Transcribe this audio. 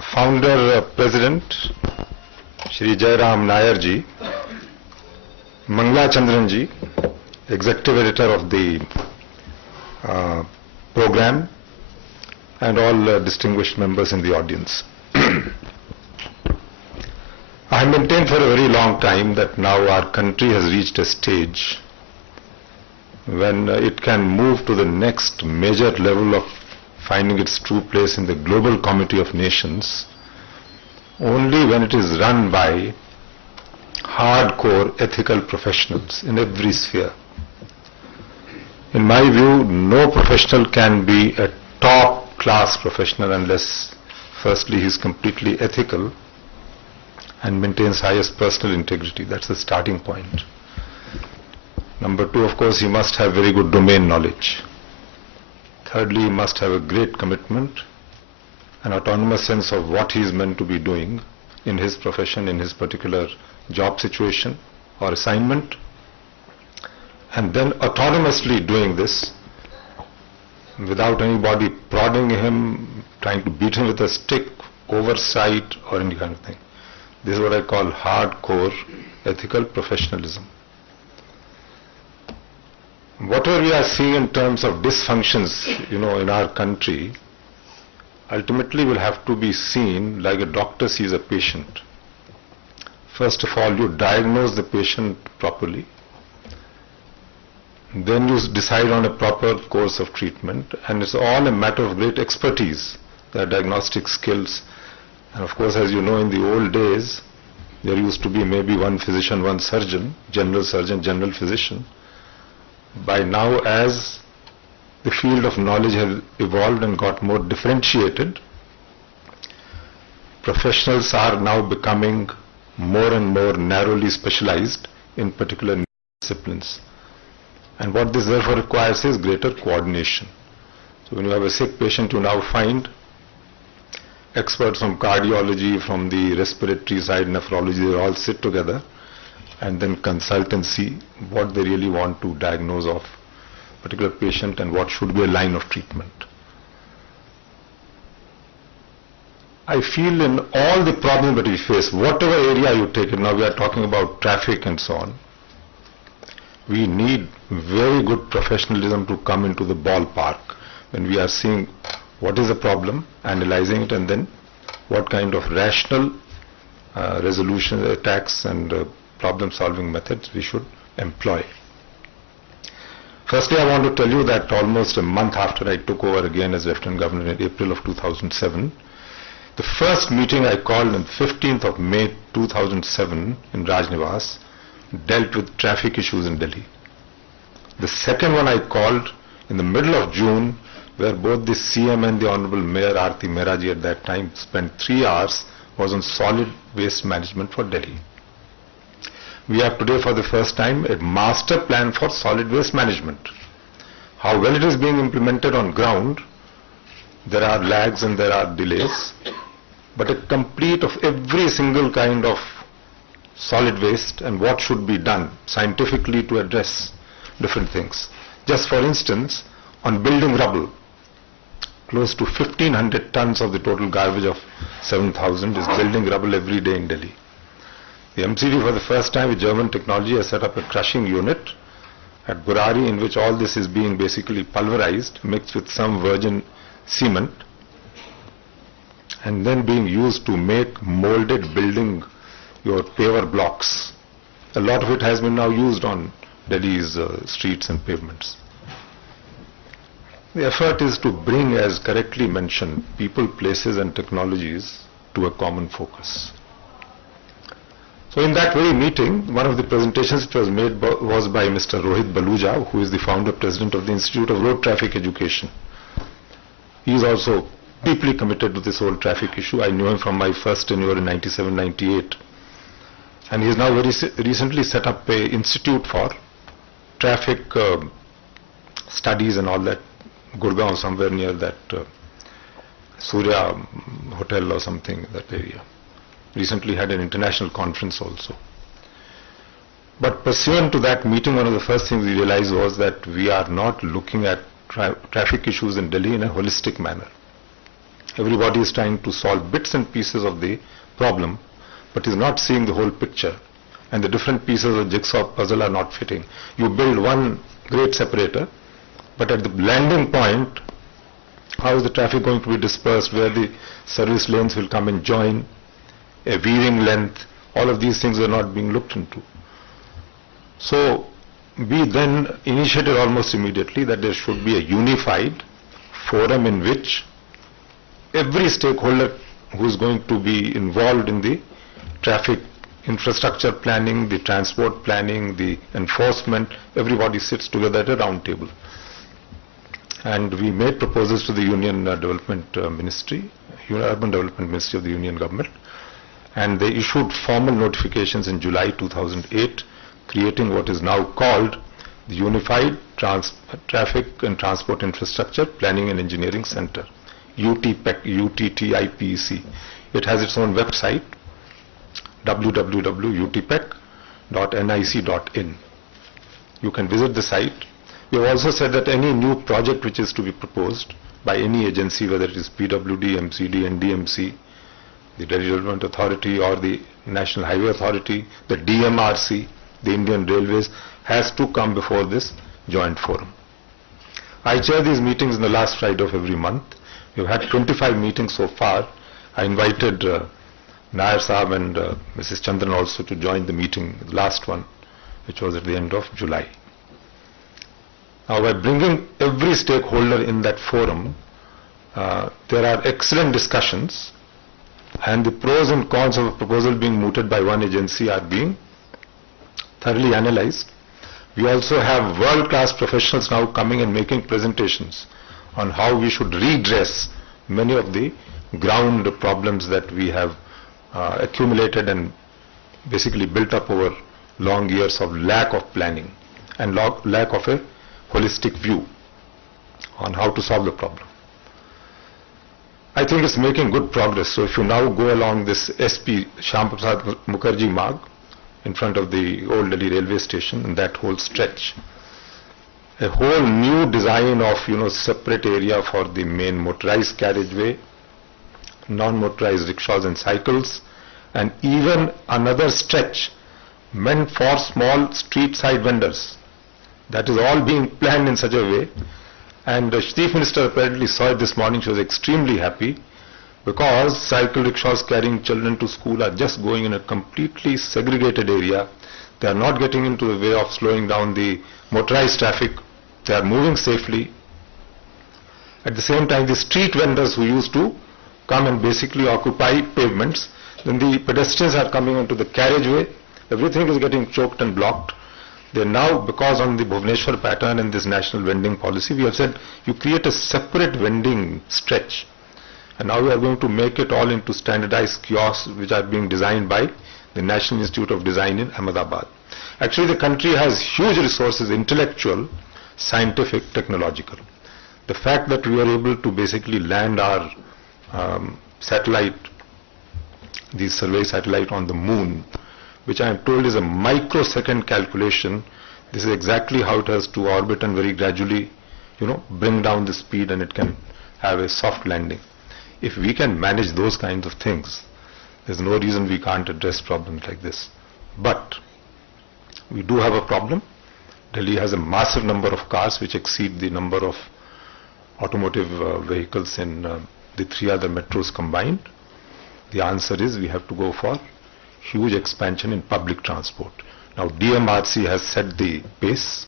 Founder President Shri Nair ji, Mangla Chandran ji, Executive Editor of the program, and all distinguished members in the audience. I have maintained for a very long time that now our country has reached a stage when it can move to the next major level of finding its true place in the global community of nations only when it is run by hardcore ethical professionals in every sphere. In my view, no professional can be a top class professional unless firstly he is completely ethical and maintains highest personal integrity. That's the starting point. Number two, of course, he must have very good domain knowledge. Thirdly, he must have a great commitment, an autonomous sense of what he is meant to be doing in his profession, in his particular job situation or assignment, and then autonomously doing this without anybody prodding him, trying to beat him with a stick, oversight or any kind of thing. This is what I call hardcore ethical professionalism. Whatever we are seeing in terms of dysfunctions, in our country, ultimately will have to be seen like a doctor sees a patient. First of all, you diagnose the patient properly. Then you decide on a proper course of treatment, and it's all a matter of great expertise, the diagnostic skills. And of course, as you know, in the old days, there used to be maybe one physician, one surgeon, general physician. By now, as the field of knowledge has evolved and got more differentiated, professionals are now becoming more and more narrowly specialized in particular disciplines. And what this therefore requires is greater coordination. So when you have a sick patient, you now find experts from cardiology, from the respiratory side, nephrology, they all sit together and then consult and see what they really want to diagnose of a particular patient and what should be a line of treatment. I feel in all the problems that we face, whatever area you take it, now we are talking about traffic and so on, we need very good professionalism to come into the ballpark when we are seeing what is the problem, analyzing it, and then what kind of rational resolution, attacks and problem-solving methods we should employ. Firstly, I want to tell you that almost a month after I took over again as Lieutenant Governor in April of 2007, the first meeting I called on 15th of May 2007 in Rajnivas dealt with traffic issues in Delhi. The second one I called in the middle of June, where both the CM and the Honorable Mayor Aarti Mehra ji at that time spent 3 hours, was on solid waste management for Delhi. We have today for the first time a master plan for solid waste management. How well it is being implemented on ground, there are lags and there are delays, but a complete of every single kind of solid waste and what should be done scientifically to address different things. Just for instance, on building rubble, close to 1500 tons of the total garbage of 7,000 is building rubble every day in Delhi. The MCD for the first time with German technology has set up a crushing unit at Burari in which all this is being basically pulverized, mixed with some virgin cement and then being used to make molded building your paver blocks. A lot of it has been now used on Delhi's streets and pavements. The effort is to bring, as correctly mentioned, people, places and technologies to a common focus. So in that very meeting, one of the presentations that was made was by Mr. Rohit Baluja, who is the founder president of the Institute of Road Traffic Education. He is also deeply committed to this whole traffic issue. I knew him from my first tenure in 97-98. And he has now very recently set up an institute for traffic studies and all that, Gurgaon, somewhere near that Surya Hotel or something, that area. Recently had an international conference also. But pursuant to that meeting, one of the first things we realized was that we are not looking at traffic issues in Delhi in a holistic manner. Everybody is trying to solve bits and pieces of the problem, but is not seeing the whole picture. And the different pieces of jigsaw puzzle are not fitting. You build one great separator, but at the landing point, how is the traffic going to be dispersed, where the service lanes will come and join, a weaving length, all of these things are not being looked into. So we then initiated almost immediately that there should be a unified forum in which every stakeholder who is going to be involved in the traffic infrastructure planning, the transport planning, the enforcement, everybody sits together at a round table. And we made proposals to the Union Development Ministry, Urban Development Ministry of the Union Government, and they issued formal notifications in July 2008, creating what is now called the Unified Traffic and Transport Infrastructure Planning and Engineering Center, UTTIPEC. It has its own website, www.utpec.nic.in. You can visit the site. We have also said that any new project which is to be proposed by any agency, whether it is PWD, MCD, NDMC, the Delhi Development Authority or the National Highway Authority, the DMRC, the Indian Railways, has to come before this joint forum. I chair these meetings in the last Friday of every month. We've had 25 meetings so far. I invited Nair Sahab and Mrs. Chandran also to join the meeting, the last one, which was at the end of July. Now, by bringing every stakeholder in that forum, there are excellent discussions, and the pros and cons of a proposal being mooted by one agency are being thoroughly analyzed. We also have world-class professionals now coming and making presentations on how we should redress many of the ground problems that we have accumulated and basically built up over long years of lack of planning and lack of a holistic view on how to solve the problem. I think it's making good progress. So if you now go along this SP Shyam Prasad Mukherjee Marg in front of the old Delhi railway station, and that whole stretch, a whole new design of separate area for the main motorized carriageway, non-motorized rickshaws and cycles, and even another stretch meant for small street side vendors. That is all being planned in such a way. And the Chief Minister apparently saw it this morning. She was extremely happy because cycle rickshaws carrying children to school are just going in a completely segregated area. They are not getting into the way of slowing down the motorized traffic. They are moving safely. At the same time, the street vendors who used to come and basically occupy pavements, then the pedestrians are coming onto the carriageway. Everything is getting choked and blocked. They now, because on the Bhubaneswar pattern and this national vending policy, we have said you create a separate vending stretch. And now we are going to make it all into standardized kiosks which are being designed by the National Institute of Design in Ahmedabad. Actually, the country has huge resources, intellectual, scientific, technological. The fact that we are able to basically land our satellite, the survey satellite on the moon, which I am told is a microsecond calculation. This is exactly how it has to orbit and very gradually, bring down the speed, and it can have a soft landing. If we can manage those kinds of things, there's no reason we can't address problems like this. But we do have a problem. Delhi has a massive number of cars which exceed the number of automotive vehicles in the three other metros combined. The answer is we have to go for huge expansion in public transport. Now DMRC has set the pace.